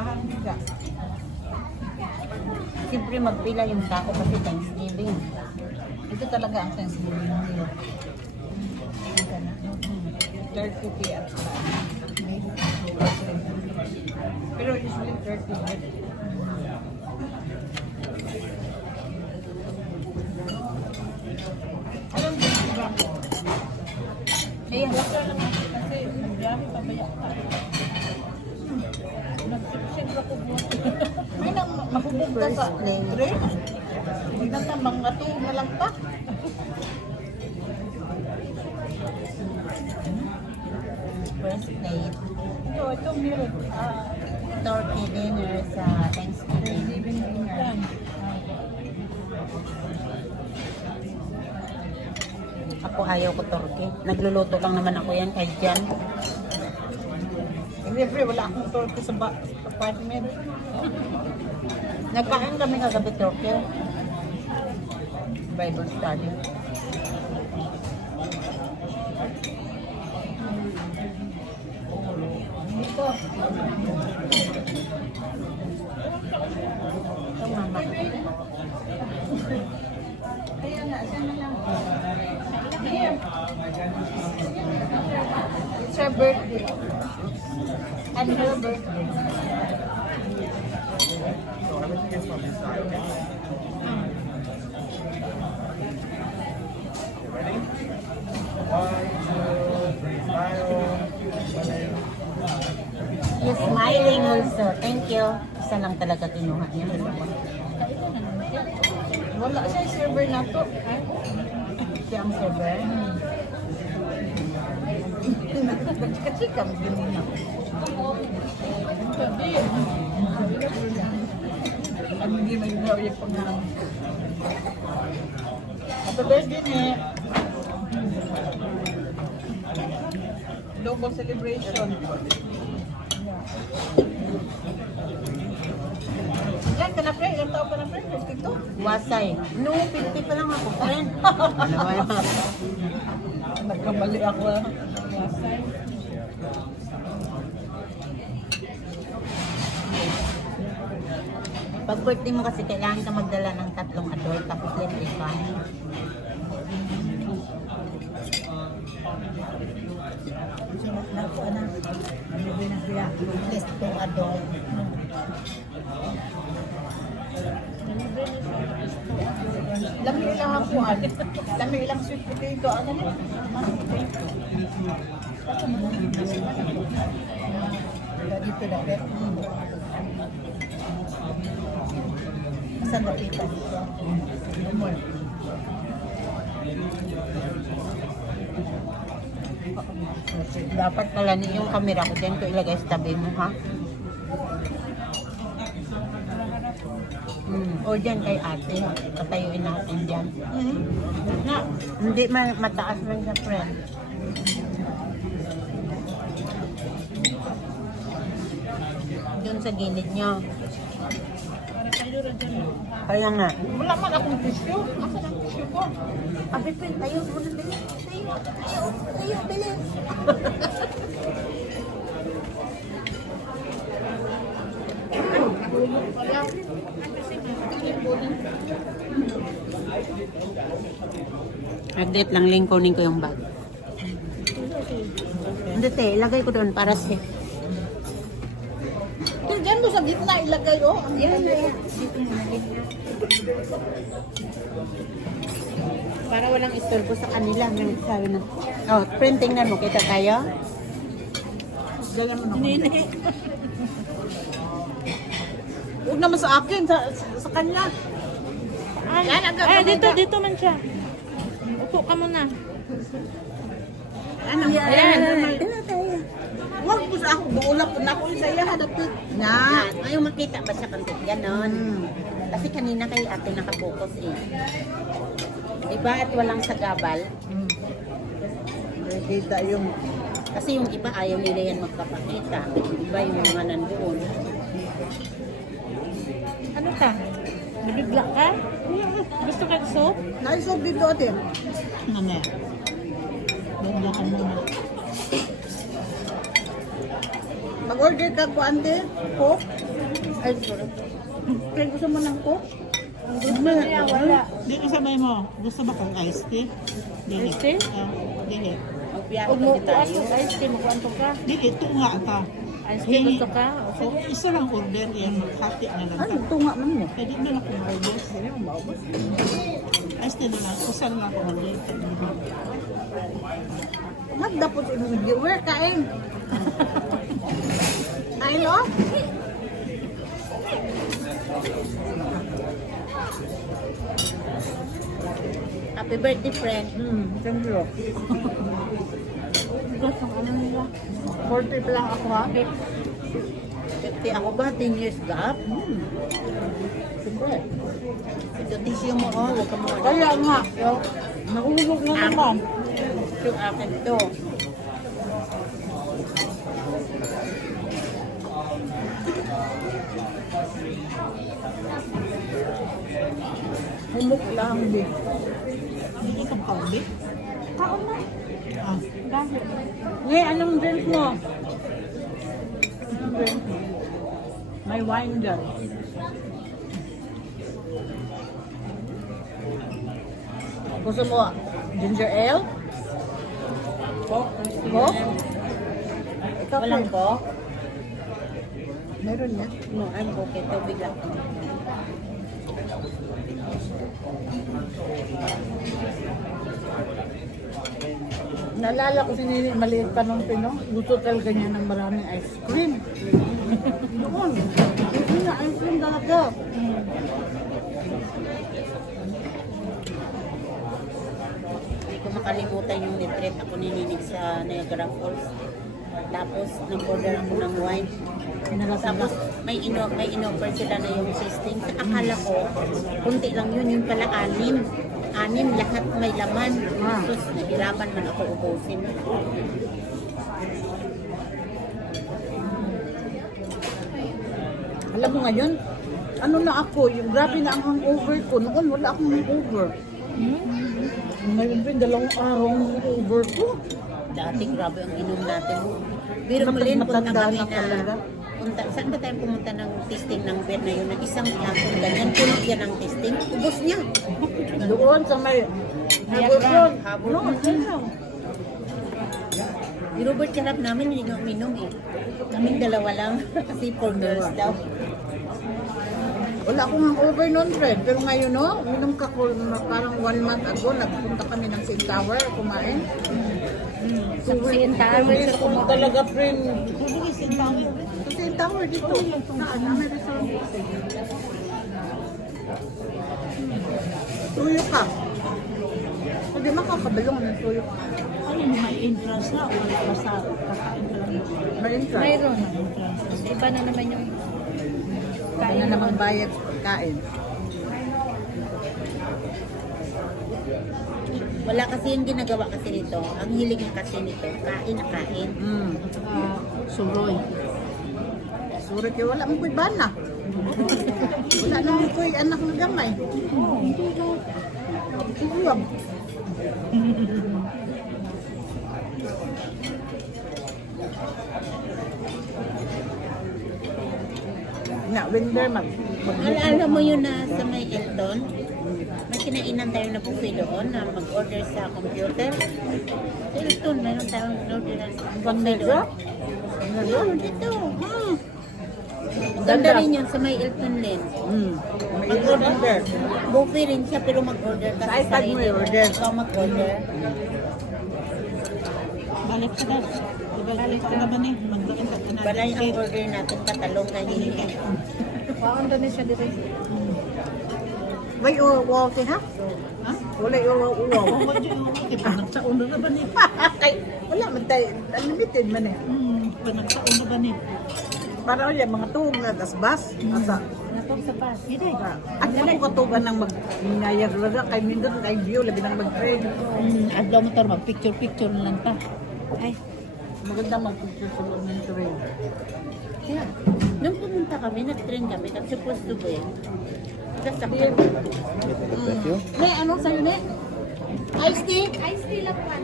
Lahang biga. Siyempre magpila yung tao kasi Thanksgiving. Ito talaga ang Thanksgiving meal. Turkey at meat. Pero usually turkey meat. Anong gusto ba? Ayan. Wala lang ako kasi nagbiyahe pa ba yan? Nag-sip ako buwan. May nang mahubog ka sa train. Huwag na tambang ato na lang pa. First plate. Ito meron. Turkey dinner sa Thanksgiving. Yan. Ako ayaw ko turkey. Nagluluto lang naman ako yan kay Jan. Siyempre, wala akong turkey sa apartment. Nagkain kami kagabi turkey. Bible study. Dito. Ito mama. Kaya nga, sana lang. Here. It's her birthday. And her birthday. You're smiling also. Thank you. Isa lang talaga kinuha niya. Wala siya server na to. Siya ang server. Chika-chika, ganun na. Sabi. Ang hindi may gawin pag na. Happy birthday niya. Logo celebration. Yan ka na, pre. Ilang taon ka na, pre? 52? Wasay. No, 50 pa lang ako, friend. Ano ba yan? Nagkamali ako. Wasay. Pag birthday mo kasi kailangan ka magdala ng 3 adult tapos libre ka. Sunod na ako, anak. Nalibay na siya. At least 2 adult. Lami lang ako, lami lang sweet potato. Ano na? Dito na, saan nakita dito? Umol. Dapat pala yung camera ko dyan ko ilagay sa tabi mo, ha? O dyan kay ate. Patayuin natin dyan. Na, hindi mataas man sa friend. Doon sa gilid nyo. Kaya nga. Wala man akong tissue. Asan ang tissue ko? Abi, friend, tayo muna bilis. Tayo, bilis. Update lang, link kunin ko yung bag. Hindi, te, ilagay ko doon para safe. Diyan mo sa gitna ilagay, oh. Yan, yan. Para walang istorbo sa kanila. Sabi na, oh, printing na mo. Kita tayo? Ganyan mo naman. Hindi. Huwag naman sa akin, sa kanya. Ay, dito man siya. Upo ka muna. Ano? Ayan. Dila tayo. Huwag mo sa ako, buulap na ako sa iya, hadapit. Na, ayaw makita ba siya kanto? Ganon. Kasi kanina kay ate nakapokus eh. Diba at walang sagabal? Nakikita yung Kasi yung iba ayaw nila yan magpapakita. Iba yung mga nandoon. Ano ka? Nabigla ka? Gusto ka soup? naisog dito atin. Mag-order ka ko, ante. Coke. Ay, sorry. Kaya gusto mo ng Coke? Ang gusto niya, wala. Di ka sabay mo. Gusto ba kang iced tea? Dili. Iced tea? Dili. Magbiyahe Huwag mo kami tayo. ako, ice cream, magkwanto ka. Dili, tunga ka. Ice cream gusto ka? So, isa lang order yan. Hati na lang Ano, ka. tunga man mo. Pwede na lang kung maubos. Iced tea na lang. Usa na lang kung order. Nagdapos yung viewer, kain. Kain, oh. Happy birthday, friend. Siyempre. Gusto ng ano nila. 40 pa lang ako, ha? 50 ako ba? 10 years gap? Siyempre. Ito, tissue mo, oh. Huwag ka mo. Kaya nga, nahulog na naman. Yung akin to. Humok lang, di. Dili kang kauli. Kaon na. Ah, Bakit? Ngayon, anong drink mo? Anong drink mo? May wine dyan. Gusto mo ginger ale? Coke? Coke? Ikaw Walang po. ko? Meron yan. No, I'm okay. Tubig lang. Naalala ko si Nini, maliit pa nung Pino. Gusto talaga niya ng maraming ice cream. Doon. Hindi na ice cream talaga. Hindi ko makalimutan yung nitreat ako nininig sa Niagara Falls. Tapos, nag-order ako ng wine. Tapos, may inoffer sila na yung tasting. Akala ko, kunti lang yun. Yun pala, anim. Anim, lahat may laman. Tapos, nahirapan man ako ubusin. Alam mo ngayon, ano na ako, yung grabe na ang hangover ko. Noon, wala akong hangover. Ngayon pa, 2 araw ang hangover ko. Dati, grabe ang inom natin. Pero Matag- muli, punta matanda kami na talaga. saan ba tayo pumunta ng tasting ng beer na yun? Ng isang plato ganyan. Puno yan ang tasting. Ubus niya. Doon sa may Habulon. Habulon. No, dyan lang. Ni Robert kalap namin, hindi nga uminom eh. Kaming dalawa lang. Kasi for girls daw. Wala akong hangover noon, friend. Pero ngayon, no, uminom ka ko parang 1 month ago. Nagpunta kami ng St. Tower, kumain. Sa St. Tower, sa kumain. Talaga, friend. Sige, sintang. Sa St. Tower dito. Saan? May resort. Tuyo ka. Hindi makakabalong ng tuyo ka. Ano yung may entrance na? Wala basta kakain ka lang. May interest. Mayroon. Entrance. Kasi iba na naman yung Kaya na namang bayad sa pagkain. Wala kasi yung ginagawa kasi nito. Ang hilig na kasi nito, kain na kain. Suroy. Surat kayo, wala mong kuy bana. Wala namang kuy anak na gamay. Tuwag. Na, winter Alala mo yun na sa may Elton? May kinainan tayo na buffet doon na mag-order sa computer. Sa Elton, meron tayong order na sa buffet doon. Oo, dito. Ang ganda rin yun sa may Elton Lane. Mag-order. Buffet rin siya pero mag-order ka Sa iPad mo i-order. Ikaw mag-order. Balik ka na. Balik ka na ba ni? Magdating ka na. Balay ang order natin katalong na hihingi. Paano na siya dito? May uwaw si ha? Ha? Wala uwaw. Oo, ba dyan? Pag nagsaon na ba ni? Kay, wala man tayo. Unlimited man eh. Pag nagsaon na ba ni? Para ulit, mga tuwag na tasbas. Asa. Natog sa bus. At ako katugan ng mag-ngayag laga. Kay Mindon, kay view, labi ng mag-train. Adlaw mo tar mag-picture-picture na lang ta. Ay, Maganda mag-picture sa loob ng train. Kaya, nung pumunta kami, nag-train kami, supposed to be. Tapos ako, May ano sa'yo, ne? Iced tea? ice tea lang pa.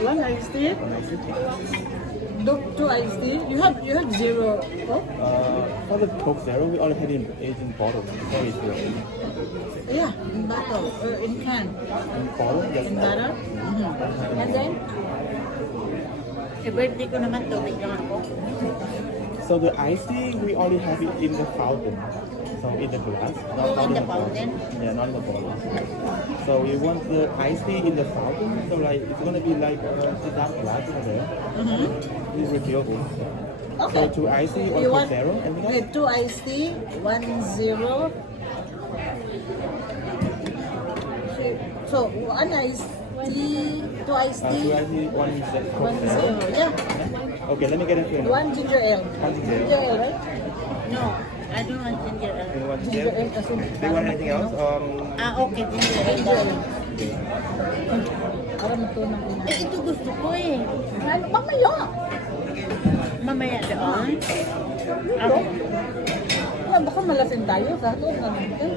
One iced tea? two iced tea. You have zero. Oh? For the Coke Zero, we only have it in bottle. Sorry, zero. Yeah, in bottle or in can. In bottle, yes. In bottle. And then birthday ko naman, tubig lang ako. So the iced tea, we only have it in the fountain. So in the glass. Not In the bottle. fountain? Yeah, not in the bottle. So we want the iced tea in the fountain. So like it's gonna be like that glass over there. It's refillable. okay. So two iced tea, one You Coke want Zero, and we okay, got two iced tea, 1-0. So one iced tea, two iced two tea, iced tea, one Coke 1-0. Zero. Yeah, Okay, let me get it for you. one ginger ale. One ginger ale. Ginger ale, right? No, I don't want ginger ale. You want Ginger ginger? ale kasi. Do you want anything else? Okay, ginger ale. Ginger ale. Para matunang ina. Eh, ito gusto ko eh. Ano, mamaya. Mamaya doon. Ito. Wala, baka malasing tayo. Sa ito, natin.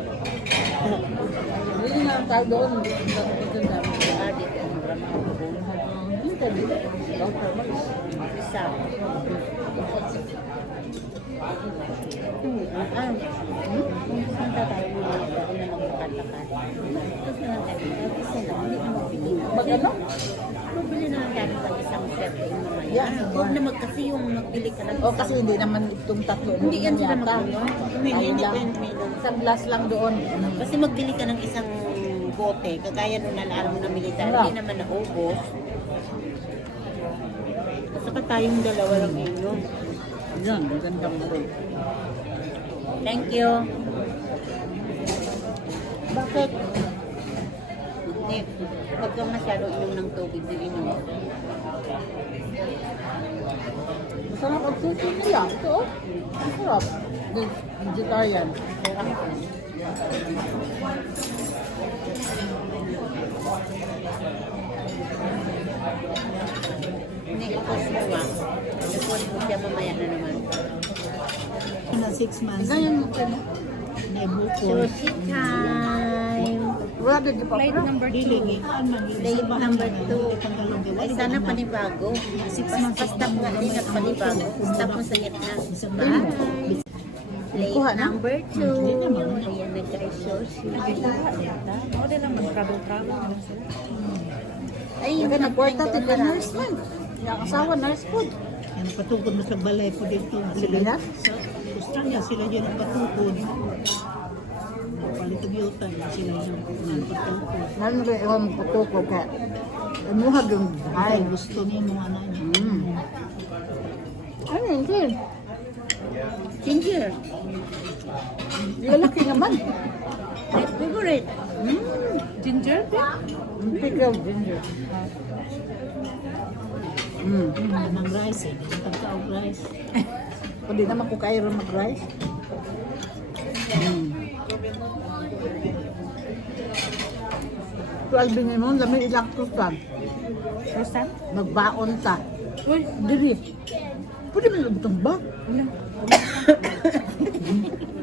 Hindi na lang tayo doon. Dito namin. Ah, dito ang ramang ko. Dito, dito. Doctor, malis. Isa. Punta tayo mo na magpakat-pakat. Tapos na lang tayo. Isa lang, hindi na mabili. Mag ano? Mabili na lang tayo ng isang set yung mamaya. Yeah. Huwag na kasi yung magbili ka ng O kasi hindi naman itong tatlo. Hindi yan sila yata. magkuha. Tayo Hindi lang. Isang glass lang doon. Kasi magbili ka ng isang bote, kagaya nung nalaan mo na militar, Wala. hindi naman naubos. Saka tayong dalawa lang inom. Yan, magandang ito. Thank you. Bakit? Hindi. Huwag kang masyado inom ng tubig na inom. Masarap ang sushi nila. Ito, oh. Masarap. Vegetarian. Hindi, i-post mo nga. I-post mo siya mamaya na naman. Na 6 months. Ganyan mo kayo. Nebukol. Sushi time! Wala din di pa. Dili, gikaan man. Plate number 2. Ay, Ay, sana panibago. 6 months. Stop nga din at panibago. Stop mo sa gitna. Bye. Plate Kuha na. number 2. Ayan na guys, sushi. Ako din lang mag-travel-travel. Ay, Kaya nagkwarta din ka nurse man. Yung asawa, nurse food. Yan, patukod mo sa balay po dito. Pilipinas? Sa Australia, sila dyan ang patukod. Palitubyutan, sila yung patukod. Lalo na yung putuko ka. Imuhag yung Ay, ay. gusto niya yung mga anak niya. Ano yun, sir? ginger. Lalaki naman. My favorite. Ginger? Pickled ginger. Ng rice eh. Ang pagkaog rice. Pwede naman ko kayo rin mag-rice. So, albinin mo, lamig ilang tusan. First time? Magbaon ta. Uy, diri. Pwede mo lang ba?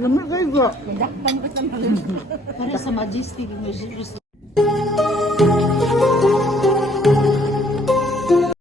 Lamig kayo ba? Daktan ko sa mga. Para sa majestic.